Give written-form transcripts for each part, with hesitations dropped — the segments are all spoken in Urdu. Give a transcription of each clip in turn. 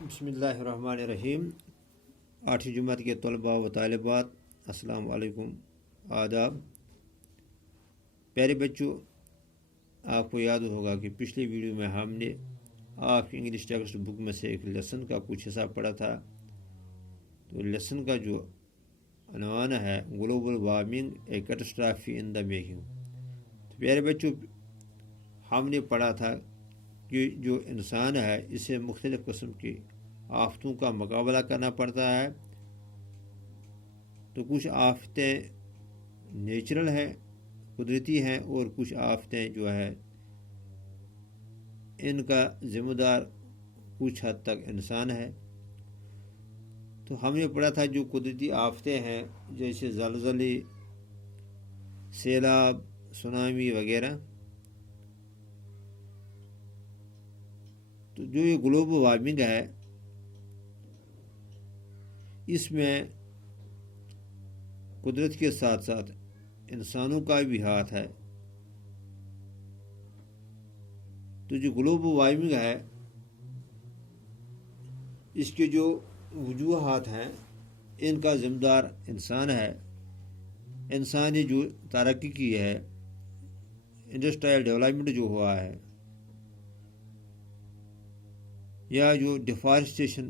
بسم اللہ الرحمن الرحیم۔ 8ویں جماعت کے طلباء و طالبات، السلام علیکم، آداب۔ پیارے بچوں، آپ کو یاد ہوگا کہ پچھلی ویڈیو میں ہم نے آپ کی انگلش ٹیکسٹ بک میں سے ایک لیسن کا کچھ حصہ پڑھا تھا۔ تو لیسن کا جو عنوان ہے global warming a catastrophe in the making. تو پیارے بچوں، ہم نے پڑھا تھا کہ جو انسان ہے اسے مختلف قسم کی آفتوں کا مقابلہ کرنا پڑتا ہے۔ تو کچھ آفتیں نیچرل ہیں، قدرتی ہیں، اور کچھ آفتیں جو ہے ان کا ذمہ دار کچھ حد تک انسان ہے۔ تو ہم نے پڑھا تھا جو قدرتی آفتیں ہیں جیسے زلزلے، سیلاب، سونامی وغیرہ، تو جو یہ گلوبل وارمنگ ہے اس میں قدرت کے ساتھ ساتھ انسانوں کا بھی ہاتھ ہے۔ تو جو گلوبل وارمنگ ہے اس کے جو وجوہات ہیں ان کا ذمہ دار انسان ہے۔ انسان نے جو ترقی کی ہے، انڈسٹریل ڈیولپمنٹ جو ہوا ہے، یا جو ڈیفارسٹیشن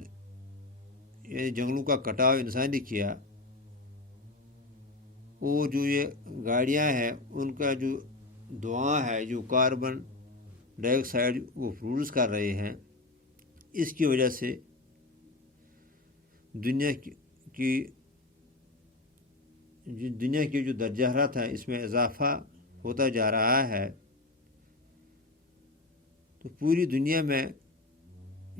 یعنی جنگلوں کا کٹاؤ انسان نے کیا، اور جو یہ گاڑیاں ہیں ان کا جو دھواں ہے، جو کاربن ڈائی آکسائڈ وہ پروڈیوس کر رہے ہیں، اس کی وجہ سے دنیا کی جو درجہ حرارت ہے اس میں اضافہ ہوتا جا رہا ہے۔ تو پوری دنیا میں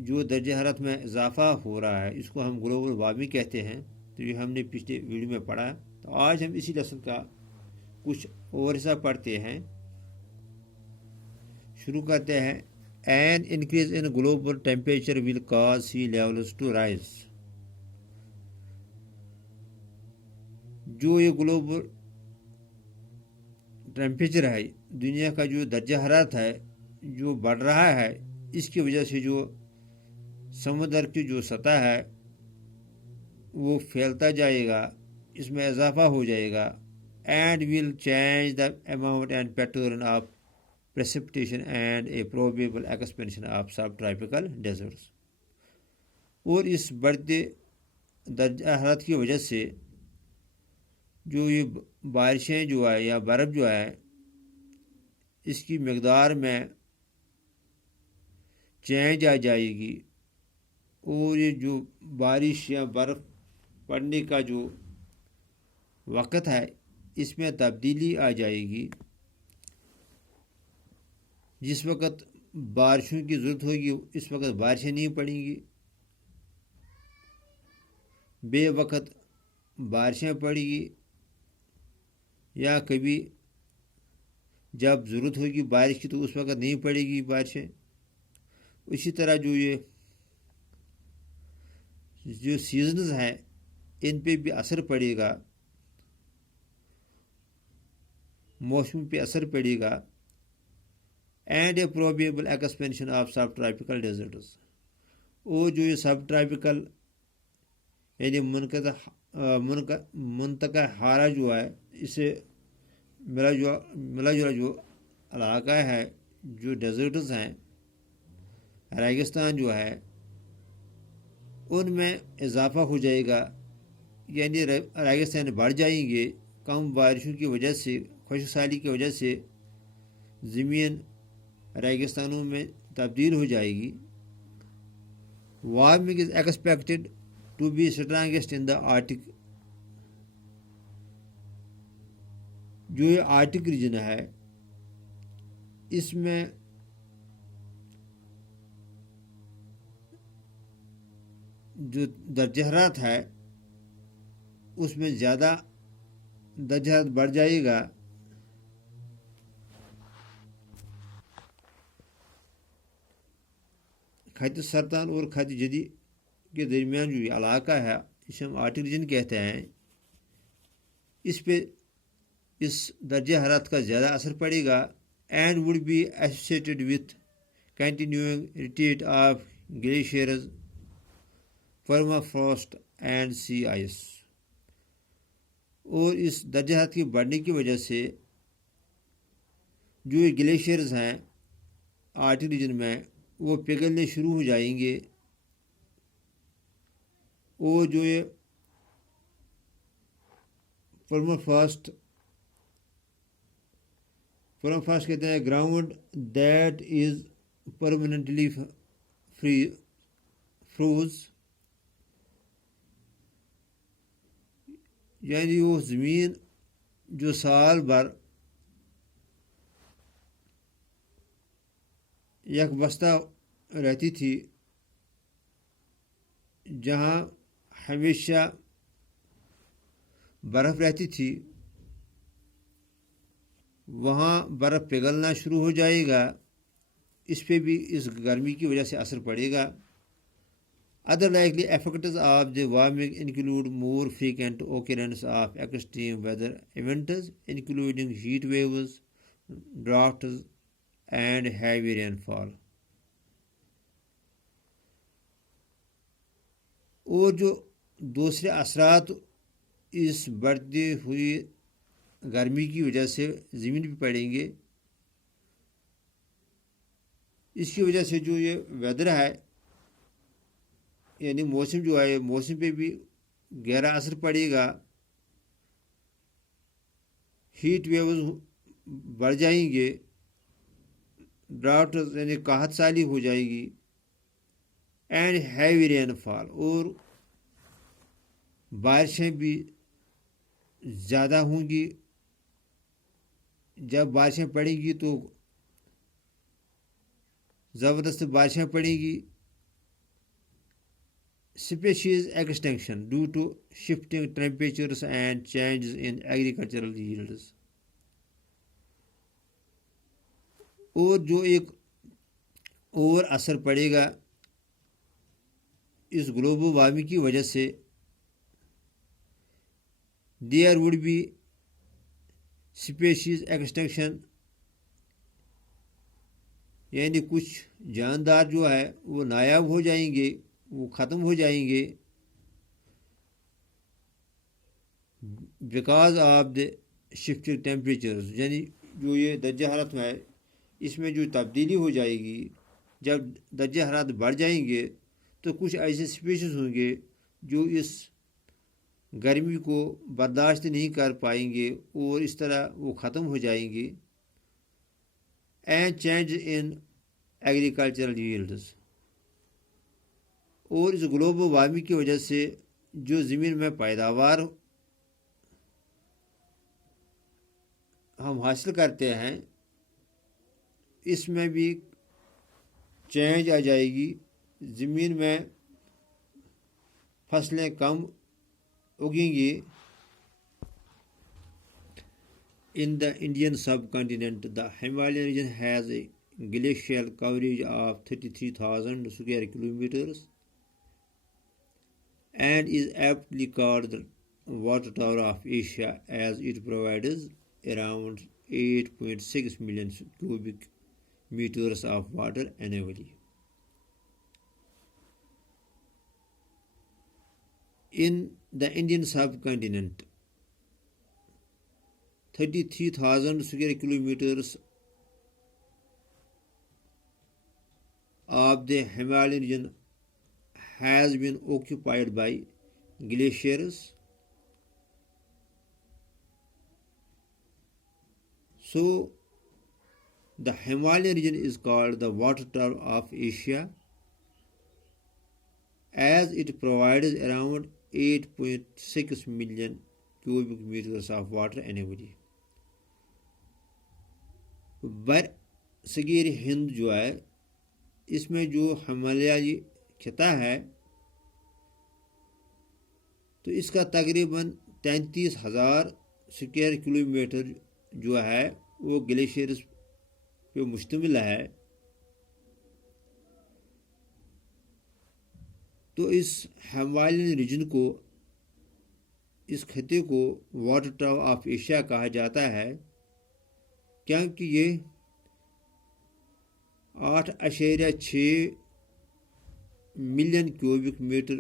جو درجہ حرارت میں اضافہ ہو رہا ہے اس کو ہم گلوبل وارمنگ کہتے ہیں۔ تو یہ ہم نے پچھلے ویڈیو میں پڑھا۔ تو آج ہم اسی لیسن کا کچھ اور حصہ پڑھتے ہیں۔ شروع کرتے ہیں۔ An increase in global temperature will cause sea levels to rise۔ جو یہ گلوبل ٹیمپریچر ہے، دنیا کا جو درجہ حرارت ہے جو بڑھ رہا ہے، اس کی وجہ سے جو سمندر کی جو سطح ہے وہ پھیلتا جائے گا، اس میں اضافہ ہو جائے گا۔ And will change the amount and pattern of precipitation and a probable expansion of subtropical deserts۔ اور اس بڑھتے درجہ حرارت کی وجہ سے جو یہ بارشیں جو ہے یا برف جو ہے اس کی مقدار میں چینج آ جائے گی، اور یہ جو بارش یا برف پڑنے کا جو وقت ہے اس میں تبدیلی آ جائے گی۔ جس وقت بارشوں کی ضرورت ہوگی اس وقت بارشیں نہیں پڑیں گی، بے وقت بارشیں پڑیں گی، یا کبھی جب ضرورت ہوگی بارش کی تو اس وقت نہیں پڑے گی بارشیں۔ اسی طرح جو سیزنز ہیں ان پہ بھی اثر پڑے گا، موسم پہ اثر پڑے گا۔ And a probable expansion of subtropical deserts, اور جو یہ سب ٹراپیکل یعنی منطقہ حارہ جو ہے، اسے ملا جلا جو علاقہ ہے، جو ڈیزرٹس ہیں، ریگستان جو ہے، ان میں اضافہ ہو جائے گا، یعنی ریگستان بڑھ جائیں گے۔ کم بارشوں کی وجہ سے، خشک سالی کی وجہ سے زمین ریگستانوں میں تبدیل ہو جائے گی۔ Warming is expected to be strongest in the Arctic. جو یہ آرکٹک ریجن ہے اس میں جو درجہ حرارت ہے اس میں زیادہ درجہ حرارت بڑھ جائے گا۔ خط سرطان اور خط جدی کے درمیان جو یہ علاقہ ہے اسے ہم آرکٹک ریجن کہتے ہیں، اس پہ اس درجہ حرارت کا زیادہ اثر پڑے گا۔ And would be associated with continuing retreat of glaciers permafrost and sea ice, اور اس درجہ حرارت کے بڑھنے کی وجہ سے جو یہ گلیشیئرز ہیں آرکٹک ریجن میں وہ پگھلنے شروع ہو جائیں گے، اور جو یہ پرمافراسٹ کہتے ہیں ground that is permanently Feroz, یعنی وہ زمین جو سال بھر یک بستہ رہتی تھی، جہاں ہمیشہ برف رہتی تھی، وہاں برف پگھلنا شروع ہو جائے گا، اس پہ بھی اس گرمی کی وجہ سے اثر پڑے گا۔ Other likely effects of the warming include more frequent occurrence of extreme weather events, including heat waves, droughts, and heavy rainfall. اور جو دوسرے اثرات اس بڑھتی ہوئی گرمی کی وجہ سے زمین پہ پڑیں گے، اس کی وجہ سے جو یہ ویدر ہے یعنی موسم جو ہے، موسم پہ بھی گہرا اثر پڑے گا، ہیٹ ویوز بڑھ جائیں گے، ڈراؤٹ یعنی قحط سالی ہو جائے گی، اینڈ ہیوی رین فال، اور بارشیں بھی زیادہ ہوں گی۔ جب بارشیں پڑیں گی تو زبردست بارشیں پڑیں گی۔ Species extinction due to shifting temperatures and changes in agricultural yields. اور جو ایک اور اثر پڑے گا اس گلوبل وارمنگ کی وجہ سے، there would be species extinction، یعنی کچھ جاندار جو ہے وہ نایاب ہو جائیں گے، وہ ختم ہو جائیں گے، because of the shifting temperatures, یعنی جو یہ درجہ حرارت ہے اس میں جو تبدیلی ہو جائے گی۔ جب درجہ حرارت بڑھ جائیں گے تو کچھ ایسے اسپیشیز ہوں گے جو اس گرمی کو برداشت نہیں کر پائیں گے اور اس طرح وہ ختم ہو جائیں گے۔ And change in agricultural yields, اور اس گلوبل وارمنگ کی وجہ سے جو زمین میں پیداوار ہم حاصل کرتے ہیں اس میں بھی چینج آ جائے گی، زمین میں فصلیں کم اگیں گی۔ In the Indian subcontinent, the Himalayan region has a glacial coverage of 33,000 square kilometers and is aptly called the water tower of Asia, as it provides around 8.6 million cubic meters of water annually. In the Indian subcontinent, 33,000 square kilometers of the Himalayan region has been occupied by glaciers. So, the Himalayan region is called the water tower of Asia, as it provides around 8.6 million cubic meters of water annually. بر صغیر ہند جو ہے اس میں جو ہمالیائی خطہ ہے تو اس کا تقریباً 33,000 اسکوائر کلومیٹر جو ہے وہ گلیشیئرز پہ مشتمل ہے۔ تو اس ہمالیین ریجن کو، اس خطے کو واٹر ٹاور آف ایشیا کہا جاتا ہے، کیونکہ یہ 8.6 ملین کیوبک میٹر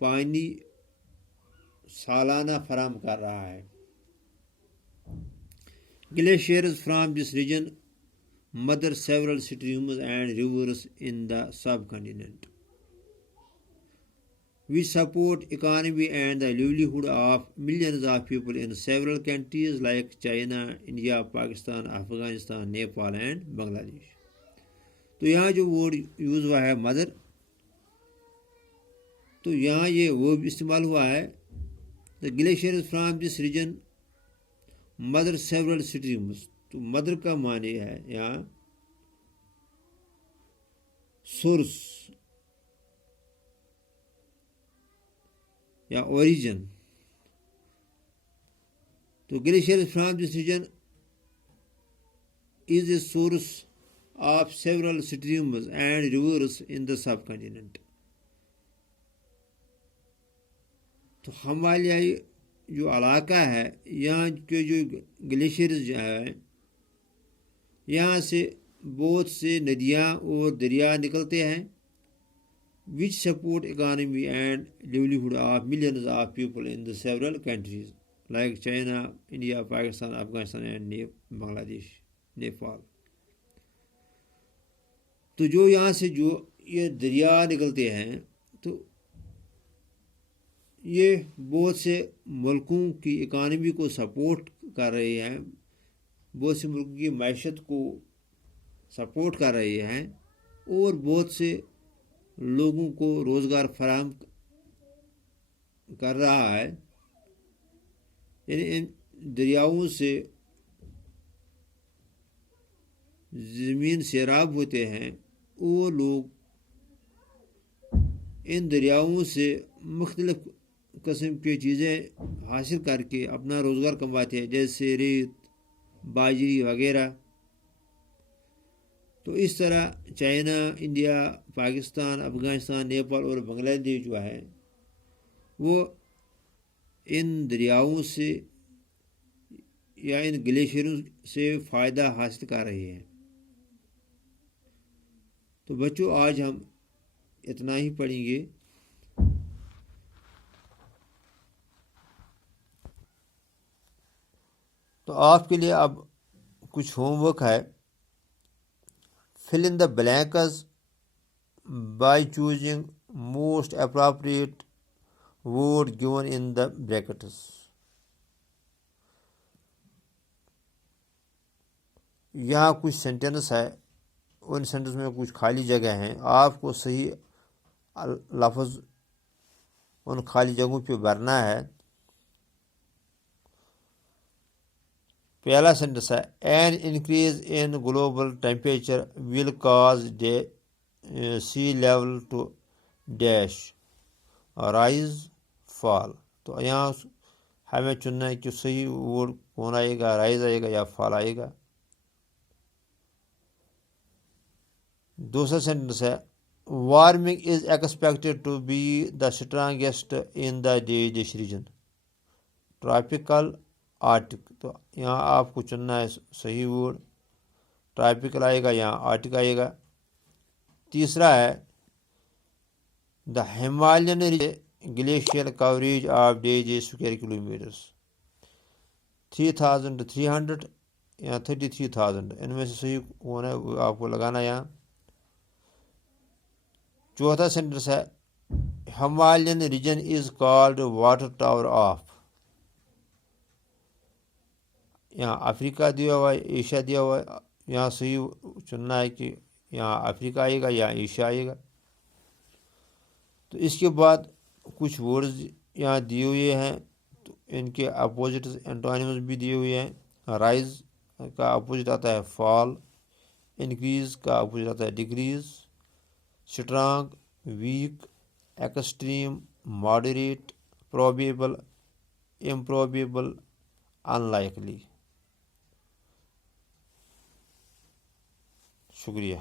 پانی سالانہ فراہم کر رہا ہے. Glaciers from this region mother several streams and rivers in the subcontinent, which support economy and the livelihood of millions of people in several countries like China, India, Pakistan, Afghanistan, Nepal and Bangladesh. تو یہاں جو ورڈ یوز ہوا ہے مدر، تو یہاں یہ ورب استعمال ہوا ہے the glaciers from this region mother several streams. تو مدر کا معنی ہے یہاں سورس یا اوریجن. تو glaciers from this region is a source of several streams and rivers in the subcontinent. تو ہمالیائی جو علاقہ ہے یہاں کے جو گلیشیئرز جو ہے یہاں سے بہت سے ندیاں اور دریا نکلتے ہیں which support economy and livelihood of millions of people in the several countries like China, India, Pakistan, Afghanistan and Bangladesh, Nepal. تو جو یہاں سے جو یہ دریا نکلتے ہیں تو یہ بہت سے ملکوں کی اکانومی کو سپورٹ کر رہے ہیں، بہت سے ملکوں کی معیشت کو سپورٹ کر رہے ہیں اور بہت سے لوگوں کو روزگار فراہم کر رہا ہے. یعنی ان دریاؤں سے زمین سیراب ہوتے ہیں اور لوگ ان دریاؤں سے مختلف قسم کی چیزیں حاصل کر کے اپنا روزگار کماتے ہیں جیسے ریت، باجری وغیرہ. تو اس طرح چائنا، انڈیا، پاکستان، افغانستان، نیپال اور بنگلہ دیش جو ہے وہ ان دریاؤں سے یا ان گلیشیئروں سے فائدہ حاصل کر رہے ہیں. تو بچوں آج ہم اتنا ہی پڑھیں گے. تو آپ کے لیے اب کچھ ہوم ورک ہے. fill in the blanks by choosing most appropriate word given in the brackets. یہاں کچھ سینٹینس ہے، ان سینٹینس میں کچھ خالی جگہ ہیں، آپ کو صحیح لفظ ان خالی جگہوں پہ بھرنا ہے. پہلا سینٹینس ہے an increase in global temperature will cause sea level to dash rise fall. تو یہاں ہمیں چننا ہے کہ صحیح ورڈ کون آئے گا، رائز آئے گا یا فال آئے گا. دوسرا سینٹینس ہے warming is expected to be the strongest in the dash region tropical Arctic. تو یہاں آپ کو چننا ہے صحیح ورڈ، ٹراپیکل آئے گا یا آرٹک آئے گا. تیسرا ہے the Himalayan glacier coverage of dash square kilometres 3300 یا 33,000. ان میں سے صحیح کون ہے وہ آپ کو لگانا یہاں. چوتھا سینٹینس ہے Himalayan region is called water tower of. یہاں افریقہ دیا ہوا ہے، ایشیا دیا ہوا ہے، یہاں صحیح چننا ہے کہ یہاں افریقہ آئے گا یا ایشیا آئے گا. تو اس کے بعد کچھ ورڈز یہاں دیے ہوئے ہیں، تو ان کے اپوزٹس اینٹونیمز بھی دیے ہوئے ہیں. رائز کا اپوزٹ آتا ہے فال، انکریز کا اپوزٹ آتا ہے decrease, strong, weak, extreme, moderate, probable, improbable, unlikely. شکریہ.